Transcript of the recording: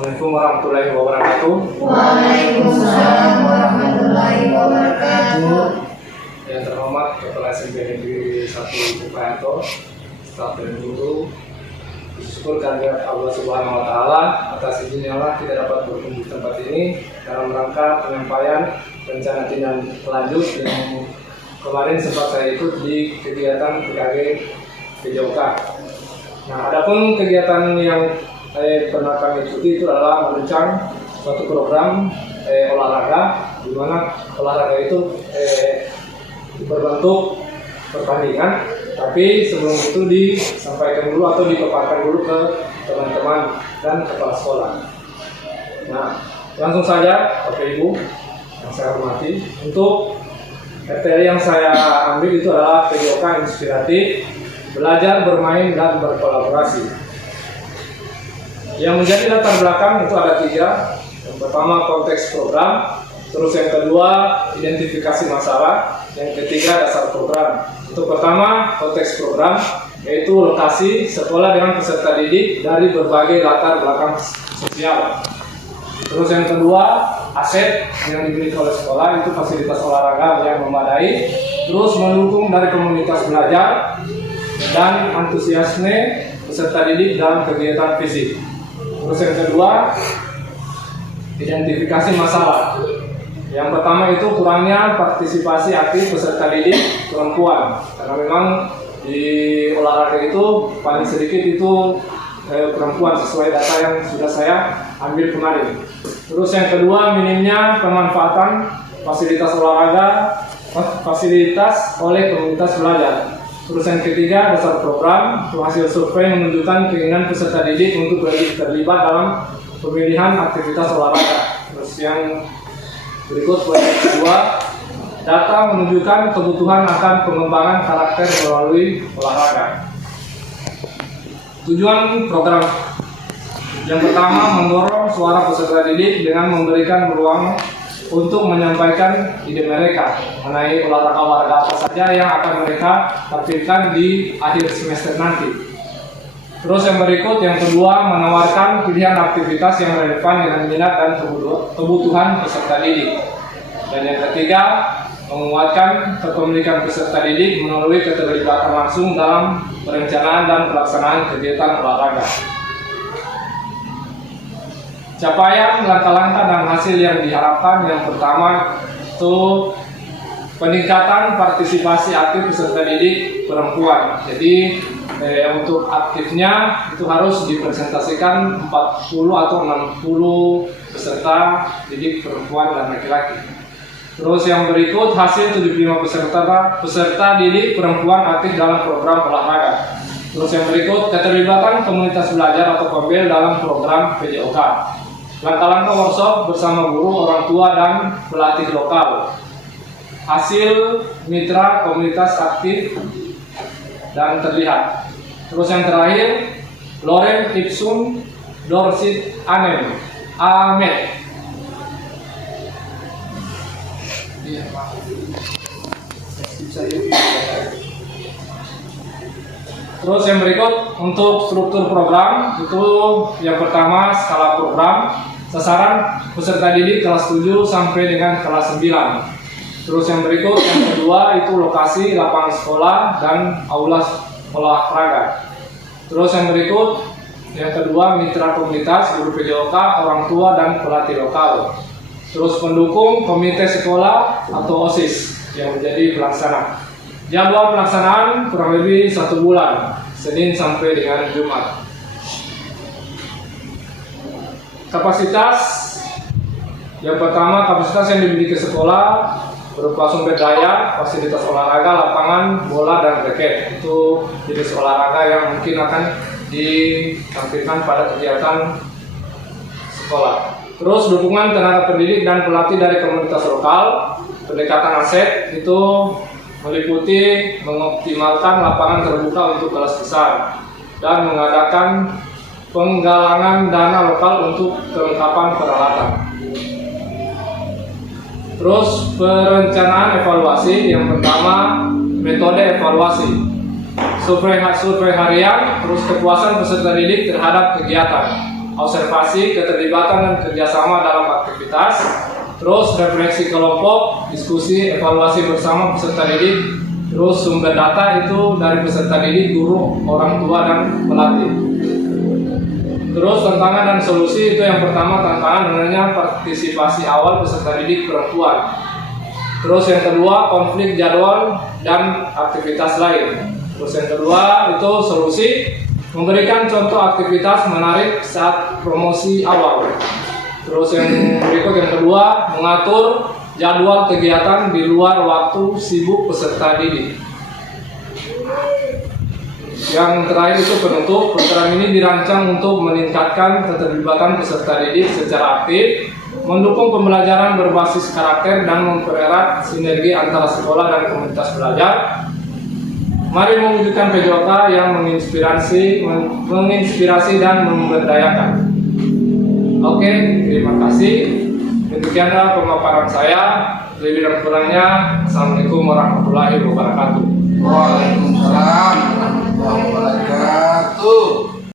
Assalamualaikum warahmatullahi wabarakatuh. Waalaikumsalam warahmatullahi wabarakatuh. Yang terhormat Kepala SMP Negeri 1 Kupayanto, staf dan guru, bersyukur kehadirat Allah Subhanahu Wa Taala atas izinnya Allah kita dapat berkumpul di tempat ini dalam rangka penyampaian rencana tindak lanjut yang kemarin sempat saya ikut di kegiatan PKG PJOK. Nah, adapun kegiatan yang pernah kami ikuti itu adalah merancang suatu program olahraga, di mana olahraga itu berbentuk pertandingan, tapi sebelum itu disampaikan dulu atau dipaparkan dulu ke teman-teman dan kepala sekolah. Nah, langsung saja Bapak Ibu yang saya hormati, untuk materi yang saya ambil itu adalah PJOK inspiratif, belajar, bermain, dan berkolaborasi. Yang menjadi latar belakang itu ada 3. Yang pertama konteks program, terus yang kedua identifikasi masalah, yang ketiga dasar program. Untuk pertama konteks program, yaitu lokasi sekolah dengan peserta didik dari berbagai latar belakang sosial. Terus yang kedua aset yang dimiliki oleh sekolah, itu fasilitas olahraga yang memadai, terus mendukung dari komunitas belajar dan antusiasme peserta didik dalam kegiatan fisik. Terus yang kedua, identifikasi masalah. Yang pertama itu kurangnya partisipasi aktif peserta didik perempuan, karena memang di olahraga itu paling sedikit itu perempuan sesuai data yang sudah saya ambil kemarin. Terus yang kedua, minimnya pemanfaatan fasilitas olahraga oleh komunitas belajar. Terus yang ketiga, dasar program, hasil survei menunjukkan keinginan peserta didik untuk terlibat dalam pemilihan aktivitas olahraga. Terus yang berikut poin kedua, data menunjukkan kebutuhan akan pengembangan karakter melalui olahraga. Tujuan program yang pertama, mendorong suara peserta didik dengan memberikan ruang untuk menyampaikan ide mereka mengenai olahraga apa saja yang akan mereka tampilkan di akhir semester nanti. Terus yang berikut, yang kedua, menawarkan pilihan aktivitas yang relevan dengan minat dan kebutuhan peserta didik. Dan yang ketiga, menguatkan kepemilikan peserta didik melalui keterlibatan langsung dalam perencanaan dan pelaksanaan kegiatan olahraga. Capaian, langkah-langkah dan hasil yang diharapkan, yang pertama itu peningkatan partisipasi aktif peserta didik perempuan. Jadi untuk aktifnya itu harus dipresentasikan 40 atau 60 peserta didik perempuan dan laki-laki. Terus yang berikut, hasil 75 peserta didik perempuan aktif dalam program olahraga. Terus yang berikut, keterlibatan komunitas belajar atau KOMBEL dalam program PJOK. Langkah-langkah workshop bersama guru, orang tua, dan pelatih lokal. Hasil mitra komunitas aktif dan terlihat. Terus yang terakhir, Loren Ipsum Dorsit Amen Ahmed. Terus yang berikut, untuk struktur program itu yang pertama skala program, sasaran peserta didik kelas 7 sampai dengan kelas 9. Terus yang berikut, yang kedua itu lokasi lapangan sekolah dan aula olahraga. Terus yang berikut, yang kedua mitra komunitas, guru PJOK, orang tua dan pelatih lokal. Terus pendukung komite sekolah atau OSIS yang menjadi pelaksana. Jadwal pelaksanaan kurang lebih 1 bulan, Senin sampai dengan Jumat. Kapasitas, yang pertama kapasitas yang dimiliki sekolah berupa sumber daya, fasilitas olahraga, lapangan, bola, dan raket. Itu jenis olahraga yang mungkin akan ditampilkan pada kegiatan sekolah. Terus dukungan tenaga pendidik dan pelatih dari komunitas lokal. Pendekatan aset itu meliputi mengoptimalkan lapangan terbuka untuk kelas besar dan mengadakan penggalangan dana lokal untuk kelengkapan peralatan. Terus perencanaan evaluasi, yang pertama metode evaluasi, survei harian, terus kepuasan peserta didik terhadap kegiatan, observasi, keterlibatan dan kerjasama dalam aktivitas, terus refleksi kelompok, diskusi, evaluasi bersama peserta didik, terus sumber data itu dari peserta didik, guru, orang tua, dan pelatih. Terus tantangan dan solusi itu yang pertama tantangan namanya partisipasi awal peserta didik perempuan. Terus yang kedua konflik jadwal dan aktivitas lain. Terus yang kedua itu solusi memberikan contoh aktivitas menarik saat promosi awal. Terus yang berikut yang kedua mengatur jadwal kegiatan di luar waktu sibuk peserta didik. Yang terakhir itu penutup, program ini dirancang untuk meningkatkan keterlibatan peserta didik secara aktif, mendukung pembelajaran berbasis karakter dan mempererat sinergi antara sekolah dan komunitas belajar. Mari mewujudkan PJOK yang menginspirasi dan memberdayakan. Oke, terima kasih. Demikianlah pemaparan saya. Lebih dan kurangnya, Assalamualaikum warahmatullahi wabarakatuh. Waalaikumsalam.